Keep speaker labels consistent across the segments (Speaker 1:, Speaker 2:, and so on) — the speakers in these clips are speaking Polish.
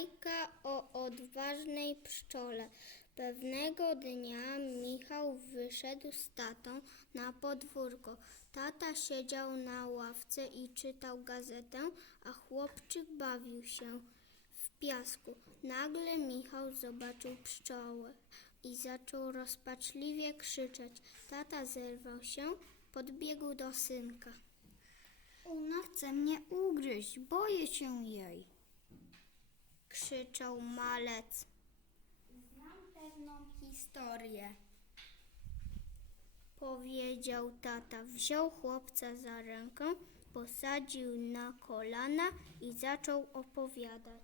Speaker 1: Bajka o odważnej pszczole. Pewnego dnia Michał wyszedł z tatą na podwórko. Tata siedział na ławce i czytał gazetę, a chłopczyk bawił się w piasku. Nagle Michał zobaczył pszczołę i zaczął rozpaczliwie krzyczeć. Tata zerwał się, podbiegł do synka.
Speaker 2: Ona chce mnie ugryźć, boję się jej.
Speaker 1: Krzyczał malec.
Speaker 2: Znam pewną historię.
Speaker 1: Powiedział tata, wziął chłopca za rękę, posadził na kolana i zaczął opowiadać.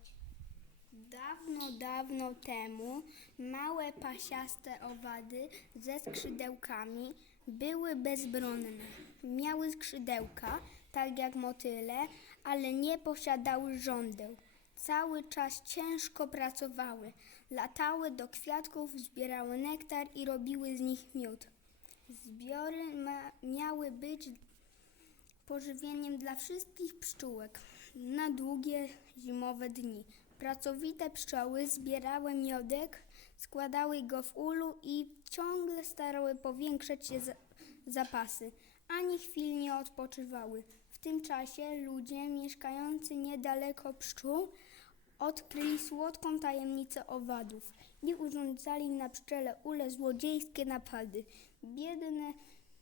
Speaker 2: Dawno, dawno temu małe pasiaste owady ze skrzydełkami były bezbronne. Miały skrzydełka, tak jak motyle, ale nie posiadały żądeł. Cały czas ciężko pracowały. Latały do kwiatków, zbierały nektar i robiły z nich miód. Zbiory miały być pożywieniem dla wszystkich pszczółek na długie zimowe dni. Pracowite pszczoły zbierały miodek, składały go w ulu i ciągle starały powiększać się za- zapasy. Ani chwili nie odpoczywały. W tym czasie ludzie mieszkający niedaleko pszczół odkryli słodką tajemnicę owadów i urządzali na pszczele ule złodziejskie napady. Biedne,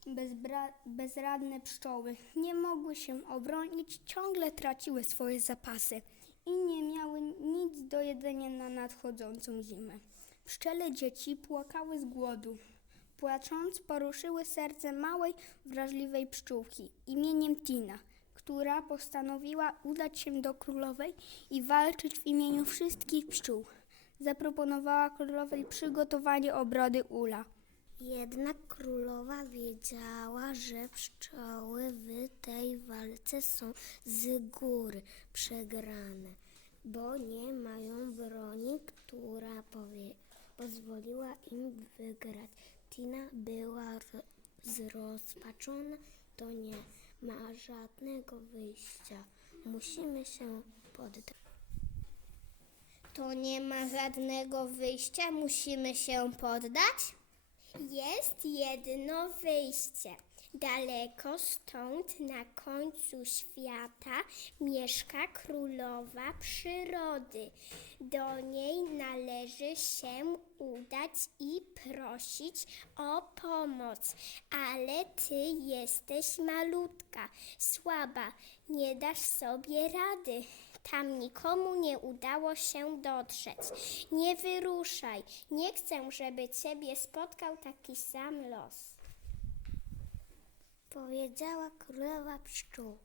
Speaker 2: bezbra- bezradne pszczoły nie mogły się obronić, ciągle traciły swoje zapasy i nie miały nic do jedzenia na nadchodzącą zimę. Pszczele dzieci płakały z głodu. Płacząc, poruszyły serce małej, wrażliwej pszczółki imieniem Tina, która postanowiła udać się do królowej i walczyć w imieniu wszystkich pszczół. Zaproponowała królowej przygotowanie obrody ula.
Speaker 1: Jednak królowa wiedziała, że pszczoły w tej walce są z góry przegrane, bo nie mają broni, która powie, pozwoliła im wygrać. Tina była ro- zrozpaczona, to nie ma żadnego wyjścia. Musimy się poddać. To nie ma żadnego wyjścia, musimy się poddać? Jest jedno wyjście. Daleko stąd, na końcu świata, mieszka królowa przyrody. Do niej należy się udać i prosić o pomoc. Ale ty jesteś malutka, słaba, nie dasz sobie rady. Tam nikomu nie udało się dotrzeć. Nie wyruszaj. Nie chcę, żeby ciebie spotkał taki sam los. Powiedziała królowa pszczół.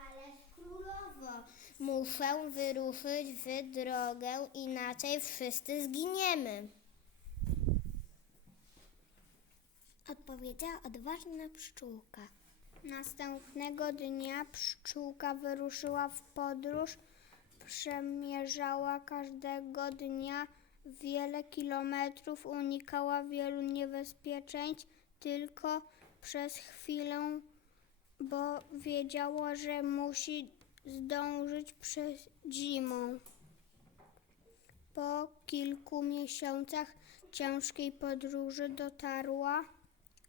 Speaker 1: Ale królowo, muszę wyruszyć w drogę, inaczej wszyscy zginiemy. Odpowiedziała odważna pszczółka.
Speaker 2: Następnego dnia pszczółka wyruszyła w podróż, przemierzała każdego dnia wiele kilometrów, unikała wielu niebezpieczeństw tylko przez chwilę, bo wiedziała, że musi zdążyć przed zimą. Po kilku miesiącach ciężkiej podróży dotarła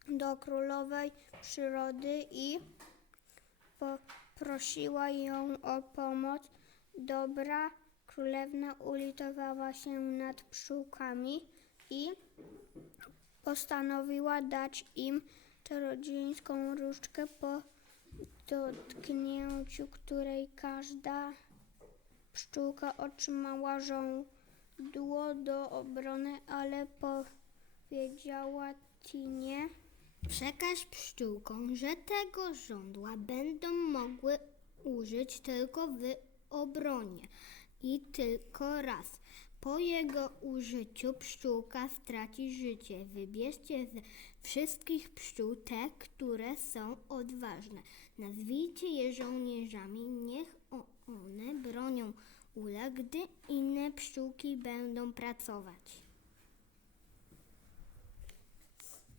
Speaker 2: do królowej przyrody i poprosiła ją o pomoc. Dobra królewna ulitowała się nad pszczółkami i postanowiła dać im czarodziejską różdżkę po dotknięciu której każda pszczółka otrzymała żądło do obrony, ale powiedziała Tinie,
Speaker 1: Przekaż pszczółkom, że tego żądła będą mogły użyć tylko w obronie i tylko raz. Po jego użyciu pszczółka straci życie. Wybierzcie ze wszystkich pszczół te, które są odważne. Nazwijcie je żołnierzami. Niech one bronią ula, gdy inne pszczółki będą pracować.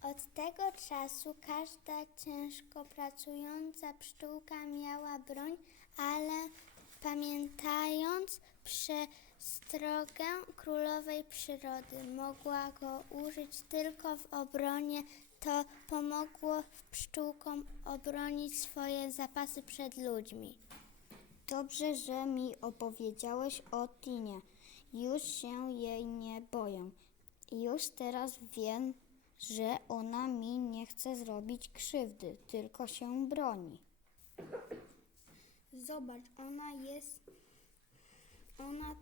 Speaker 2: Od tego czasu każda ciężko pracująca pszczółka miała broń, ale pamiętając, Strogę królowej przyrody mogła go użyć tylko w obronie, to pomogło pszczółkom obronić swoje zapasy przed ludźmi.
Speaker 3: Dobrze, że mi opowiedziałeś o Tinie. Już się jej nie boję. Już teraz wiem, że ona mi nie chce zrobić krzywdy, tylko się broni.
Speaker 2: Zobacz, ona jest. Ona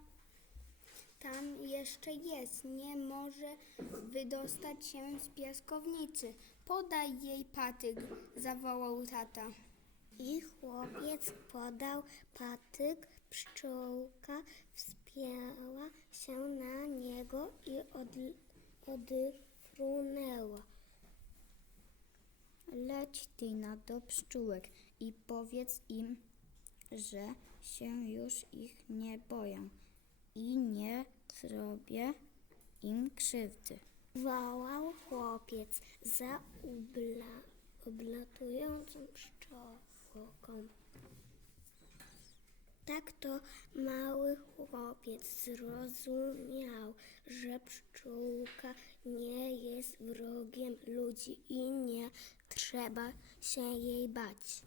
Speaker 2: jeszcze jest. Nie może wydostać się z piaskownicy. Podaj jej patyk, zawołał tata.
Speaker 1: I chłopiec podał patyk, pszczółka wspięła się na niego i od, odfrunęła.
Speaker 3: Leć Tina do pszczółek i powiedz im, że się już ich nie boję i nie zrobię im krzywdy.
Speaker 1: Wołał chłopiec za ubla, oblatującą pszczółką. Tak to mały chłopiec zrozumiał, że pszczółka nie jest wrogiem ludzi i nie trzeba się jej bać.